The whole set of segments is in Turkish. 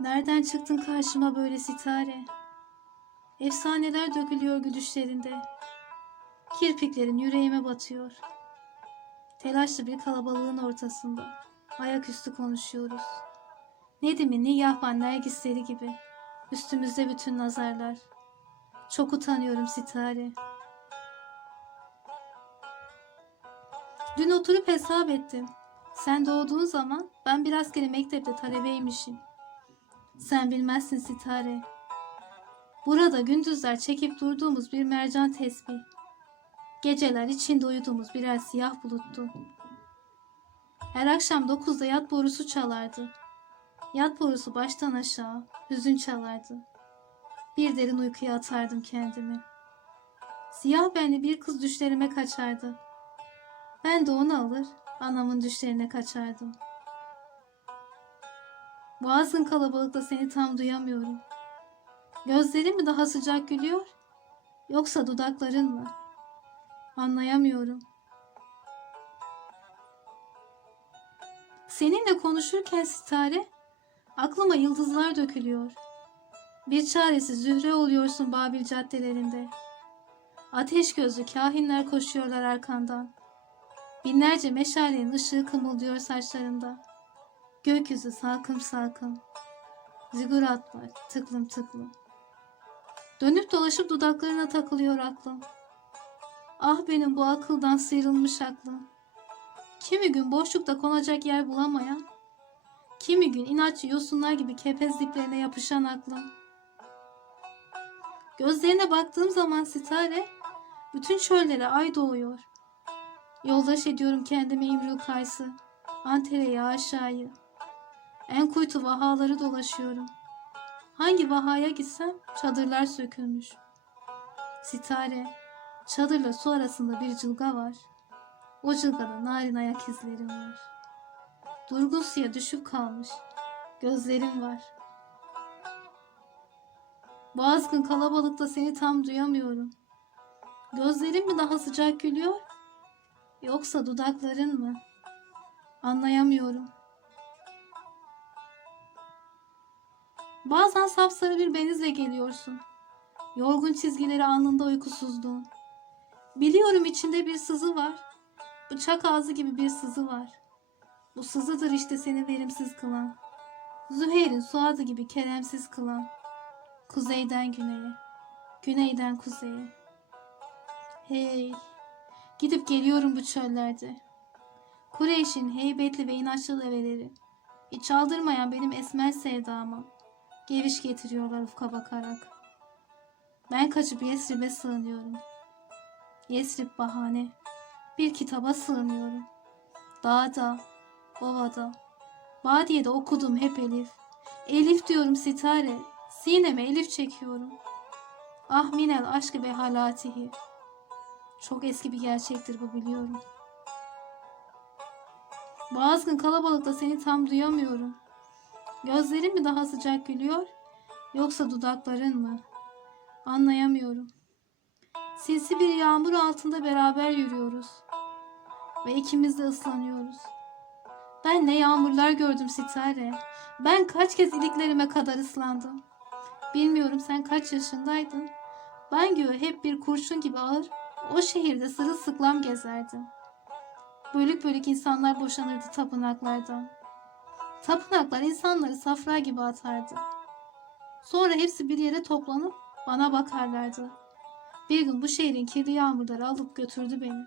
Nereden çıktın karşıma böyle sitare? Efsaneler dökülüyor gülüşlerinde. Kirpiklerin yüreğime batıyor. Telaşlı bir kalabalığın ortasında. Ayaküstü konuşuyoruz. Nedim'in Niyahban nergisleri gibi. Üstümüzde bütün nazarlar. Çok utanıyorum sitare. Dün oturup hesap ettim. Sen doğduğun zaman ben bir askeri mektepte talebeymişim. Sen bilmezsin sitare. Burada gündüzler çekip durduğumuz bir mercan tesbih. Geceler içinde uyuduğumuz birer siyah buluttu. Her akşam dokuzda yat borusu çalardı. Yat borusu baştan aşağı hüzün çalardı. Bir derin uykuya atardım kendimi. Siyah benli bir kız düşlerime kaçardı. Ben de onu alır, anamın düşlerine kaçardım. Boğazın kalabalıkta seni tam duyamıyorum. Gözlerin mi daha sıcak gülüyor? Yoksa dudakların mı? Anlayamıyorum. Seninle konuşurken sitare, aklıma yıldızlar dökülüyor. Bir çaresiz zühre oluyorsun Babil caddelerinde. Ateş gözlü kahinler koşuyorlar arkandan. Binlerce meşalenin ışığı kımıldıyor saçlarında. Gökyüzü salkım salkım. Ziguratlar tıklım tıklım. Dönüp dolaşıp dudaklarına takılıyor aklım. Ah benim bu akıldan sıyrılmış aklım. Kimi gün boşlukta konacak yer bulamayan, kimi gün inatçı yosunlar gibi kepezliklerine yapışan aklım. Gözlerine baktığım zaman sitare, bütün çöllere ay doğuyor. Yoldaş ediyorum kendime İmrül Kays'ı, Antalya'ya aşağıyı. En kuytu vahaları dolaşıyorum. Hangi vahaya gitsem çadırlar sökülmüş. Sitare, çadırla su arasında bir cılga var. O cılgada narin ayak izlerim var. Durgun suya düşüp kalmış. Gözlerim var. Bu azgın kalabalıkta seni tam duyamıyorum. Gözlerin mi daha sıcak gülüyor? Yoksa dudakların mı? Anlayamıyorum. Bazen sapsarı bir benizle geliyorsun. Yorgun çizgileri alnında uykusuzluğun. Biliyorum içinde bir sızı var. Bıçak ağzı gibi bir sızı var. Bu sızıdır işte seni verimsiz kılan. Züheyr'in suadı gibi keremsiz kılan. Kuzeyden güneye, güneyden kuzeye. Hey, gidip geliyorum bu çöllerde. Kureyş'in heybetli ve inatçı develeri. Hiç aldırmayan benim esmer sevdama. Geviş getiriyorlar ufka bakarak. Ben kaçıp Yesrib'e sığınıyorum. Yesrib bahane. Bir kitaba sığınıyorum. Dağda, ovada, vadiyede okudum hep Elif. Elif diyorum sitare, sineme Elif çekiyorum. Ah minel aşkı ve halatihi. Çok eski bir gerçektir bu biliyorum. Bu azgın kalabalıkta seni tam duyamıyorum. Gözlerin mi daha sıcak gülüyor yoksa dudakların mı? Anlayamıyorum. Sinsi bir yağmur altında beraber yürüyoruz. Ve ikimiz de ıslanıyoruz. Ben ne yağmurlar gördüm sitare. Ben kaç kez iliklerime kadar ıslandım. Bilmiyorum sen kaç yaşındaydın. Ben göğe hep bir kurşun gibi ağır o şehirde sırılsıklam gezerdim. Bölük bölük insanlar boşanırdı tapınaklardan. Tapınaklar insanları safra gibi atardı. Sonra hepsi bir yere toplanıp bana bakarlardı. Bir gün bu şehrin kirli yağmurları alıp götürdü beni.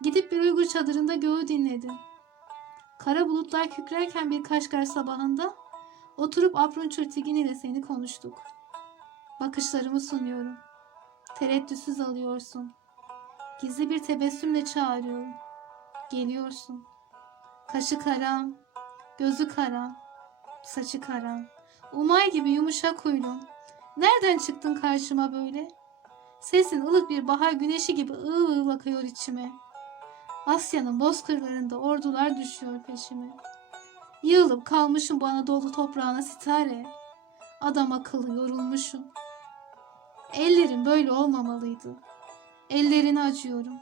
Gidip bir Uygur çadırında göğü dinledim. Kara bulutlar kükrerken bir Kaşgar sabahında oturup Abrunçur Tigin ile seni konuştuk. Bakışlarımı sunuyorum. Tereddütsüz alıyorsun. Gizli bir tebessümle çağırıyorum. Geliyorsun. Kaşı karam, gözü karam, saçı karam. Umay gibi yumuşak huylum. Nereden çıktın karşıma böyle? Sesin ılık bir bahar güneşi gibi ığıl ığıl bakıyor içime. Asya'nın bozkırlarında ordular düşüyor peşime. Yığılıp kalmışım bu Anadolu toprağına sitare. Adam akıllı yorulmuşum. Ellerim böyle olmamalıydı. Ellerini acıyorum.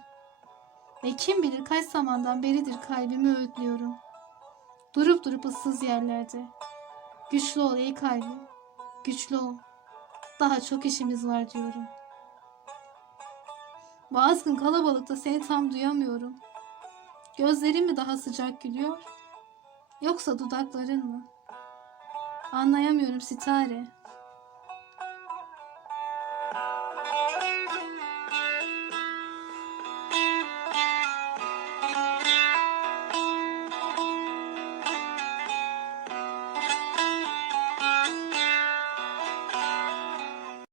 Ve kim bilir kaç zamandan beridir kalbimi öğütlüyorum. Durup durup ıssız yerlerde. Güçlü ol ey kalbim. Güçlü ol. Daha çok işimiz var diyorum. Bu azgın kalabalıkta seni tam duyamıyorum. Gözlerin mi daha sıcak gülüyor? Yoksa dudakların mı? Anlayamıyorum Sitare.